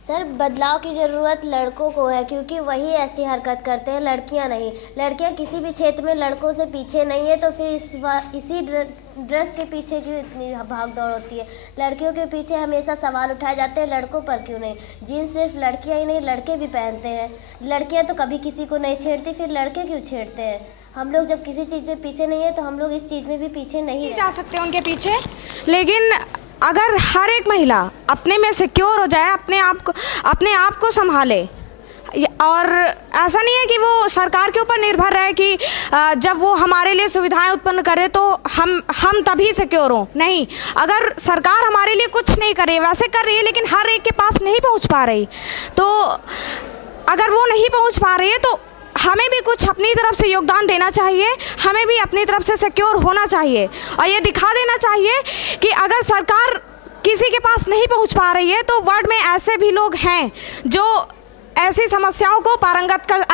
Sir, बदलाव की ज़रूरत लड़कों को है, क्योंकि वही ऐसी हरकत करते हैं, लड़कियां नहीं। लड़कियां किसी भी क्षेत्र में लड़कों से पीछे नहीं है, तो फिर इसी ड्रेस के पीछे क्यों इतनी भाग दौड़ होती है। लड़कियों के पीछे हमेशा सवाल उठाए जाते हैं, लड़कों पर क्यों नहीं। जीन्स सिर्फ लड़कियां ही नहीं, लड़के भी पहनते हैं। लड़कियां तो कभी किसी को नहीं छेड़ती, फिर लड़के क्यों छेड़ते हैं। हम लोग जब किसी चीज़ में पीछे नहीं है, तो हम लोग इस चीज़ में भी पीछे नहीं जा सकते उनके पीछे। लेकिन अगर हर एक महिला अपने में सिक्योर हो जाए, अपने आप को संभाले, और ऐसा नहीं है कि वो सरकार के ऊपर निर्भर रहे कि जब वो हमारे लिए सुविधाएं उत्पन्न करे तो हम तभी सिक्योर हों। नहीं, अगर सरकार हमारे लिए कुछ नहीं करे, वैसे कर रही है लेकिन हर एक के पास नहीं पहुंच पा रही, तो अगर वो नहीं पहुंच पा रही है तो हमें भी कुछ अपनी तरफ से योगदान देना चाहिए। हमें भी अपनी तरफ से सिक्योर होना चाहिए और ये दिखा देना चाहिए कि अगर सरकार किसी के पास नहीं पहुंच पा रही है तो वर्ल्ड में ऐसे भी लोग हैं जो ऐसी समस्याओं को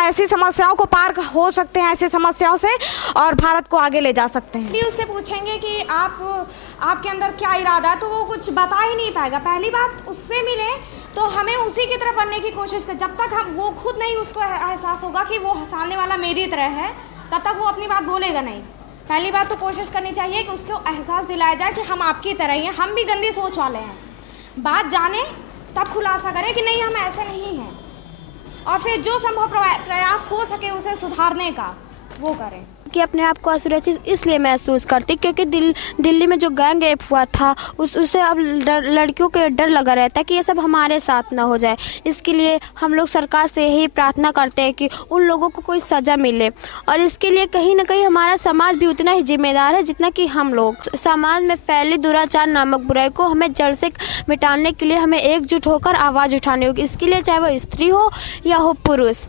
ऐसी समस्याओं को पार हो सकते हैं, ऐसी समस्याओं से, और भारत को आगे ले जा सकते हैं। भी उससे पूछेंगे कि आपके अंदर क्या इरादा है, तो वो कुछ बता ही नहीं पाएगा। पहली बात, उससे मिले तो हमें उसी की तरफ बनने की कोशिश कर। जब तक वो खुद नहीं उसको एहसास होगा कि वो सामने वाला मेरी तरह है, तब तक वो अपनी बात बोलेगा नहीं। पहली बात तो कोशिश करनी चाहिए कि उसको एहसास दिलाया जाए कि हम आपकी तरह ही हैं, हम भी गंदी सोच वाले हैं। बात जाने तब खुलासा करें कि नहीं, हम ऐसे नहीं हैं, और फिर जो संभव प्रयास हो सके उसे सुधारने का वो करें। कि अपने आप को असुरक्षित इसलिए महसूस करती क्योंकि दिल्ली में जो गैंग रेप हुआ था उससे अब लड़कियों को डर लगा रहता है कि ये सब हमारे साथ ना हो जाए। इसके लिए हम लोग सरकार से यही प्रार्थना करते हैं कि उन लोगों को कोई सज़ा मिले, और इसके लिए कहीं ना कहीं हमारा समाज भी उतना ही जिम्मेदार है जितना कि हम लोग। समाज में फैले दुराचार नामक बुराई को हमें जड़ से मिटाने के लिए हमें एकजुट होकर आवाज़ उठानी होगी। इसके लिए चाहे वह स्त्री हो या हो पुरुष,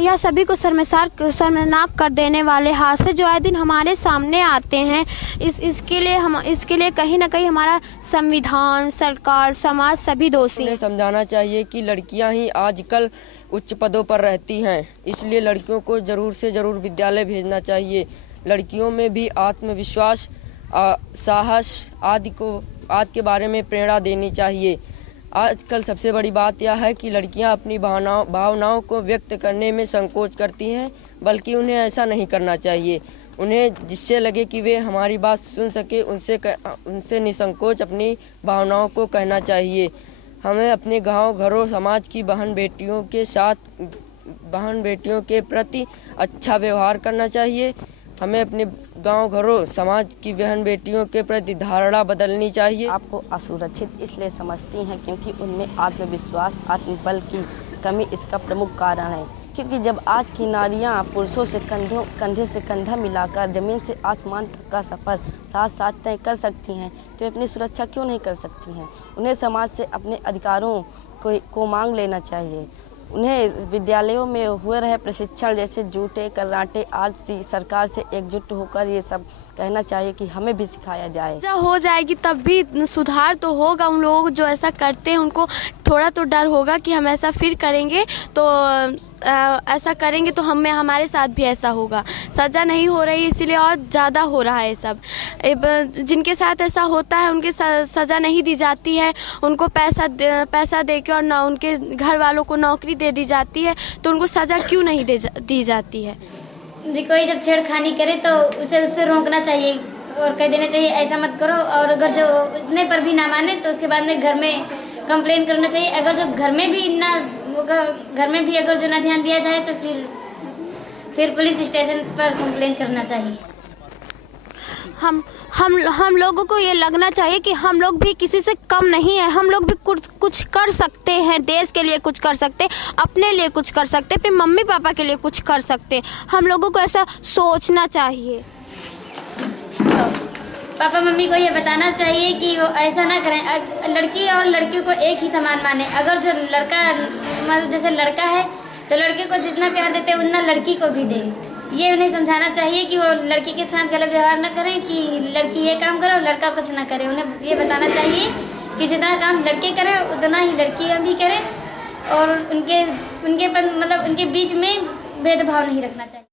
या सभी को शर्मनाक कर देने वाले हादसे जो आए दिन हमारे सामने आते हैं, इसके लिए कहीं ना कहीं हमारा संविधान, सरकार, समाज सभी दोषी हैं। समझाना चाहिए कि लड़कियां ही आजकल उच्च पदों पर रहती हैं, इसलिए लड़कियों को ज़रूर से ज़रूर विद्यालय भेजना चाहिए। लड़कियों में भी आत्मविश्वास, साहस आदि के बारे में प्रेरणा देनी चाहिए। आजकल सबसे बड़ी बात यह है कि लड़कियां अपनी भावनाओं को व्यक्त करने में संकोच करती हैं, बल्कि उन्हें ऐसा नहीं करना चाहिए। उन्हें जिससे लगे कि वे हमारी बात सुन सके, उनसे निसंकोच अपनी भावनाओं को कहना चाहिए। हमें अपने गांव घरों समाज की बहन बेटियों के प्रति अच्छा व्यवहार करना चाहिए। हमें अपने गांव घरों समाज की बहन बेटियों के प्रति धारणा बदलनी चाहिए। आपको असुरक्षित इसलिए समझती हैं क्योंकि उनमें आत्मविश्वास, आत्मबल की कमी इसका प्रमुख कारण है। क्योंकि जब आज की नारियां पुरुषों से कंधे से कंधा मिलाकर जमीन से आसमान तक का सफ़र साथ साथ तय कर सकती हैं, तो अपनी सुरक्षा क्यों नहीं कर सकती हैं। उन्हें समाज से अपने अधिकारों को मांग लेना चाहिए। उन्हें विद्यालयों में हुए रहे प्रशिक्षण जैसे जूटे, कराटे आदि सरकार से एकजुट होकर ये सब कहना चाहिए कि हमें भी सिखाया जाए। जब हो जाएगी तब भी सुधार तो होगा। उन लोग जो ऐसा करते हैं उनको थोड़ा तो डर होगा कि हम ऐसा फिर करेंगे तो ऐसा करेंगे तो हमारे साथ भी ऐसा होगा। सज़ा नहीं हो रही इसीलिए और ज़्यादा हो रहा है सब। जिनके साथ ऐसा होता है उनके सज़ा नहीं दी जाती है, उनको पैसा दे के और उनके घर वालों को नौकरी दे दी जाती है, तो उनको सज़ा क्यों नहीं दी जाती है। जी, कोई जब छेड़खानी करे तो उससे रोकना चाहिए और कह देना चाहिए ऐसा मत करो, और अगर जो उतने पर भी ना माने तो उसके बाद में घर में कंप्लेन करना चाहिए। अगर जो घर में भी अगर जो ना ध्यान दिया जाए तो फिर पुलिस स्टेशन पर कंप्लेन करना चाहिए। हम लोगों को ये लगना चाहिए कि हम लोग भी किसी से कम नहीं है। हम लोग भी कुछ कर सकते हैं, देश के लिए कुछ कर सकते हैं, अपने लिए कुछ कर सकते हैं, अपने मम्मी पापा के लिए कुछ कर सकते हैं। हम लोगों को ऐसा सोचना चाहिए। पापा मम्मी को ये बताना चाहिए कि वो ऐसा ना करें। लड़की और लड़कियों को एक ही समान माने। अगर जो जैसे लड़का है तो लड़के को जितना प्यार देते उतना लड़की को भी दे। ये उन्हें समझाना चाहिए कि वो लड़की के साथ गलत व्यवहार न करें, कि लड़की ये काम करे और लड़का कुछ ना करे। उन्हें ये बताना चाहिए कि जितना काम लड़के करें उतना ही लड़कियां भी करें, और उनके बीच में भेदभाव नहीं रखना चाहिए।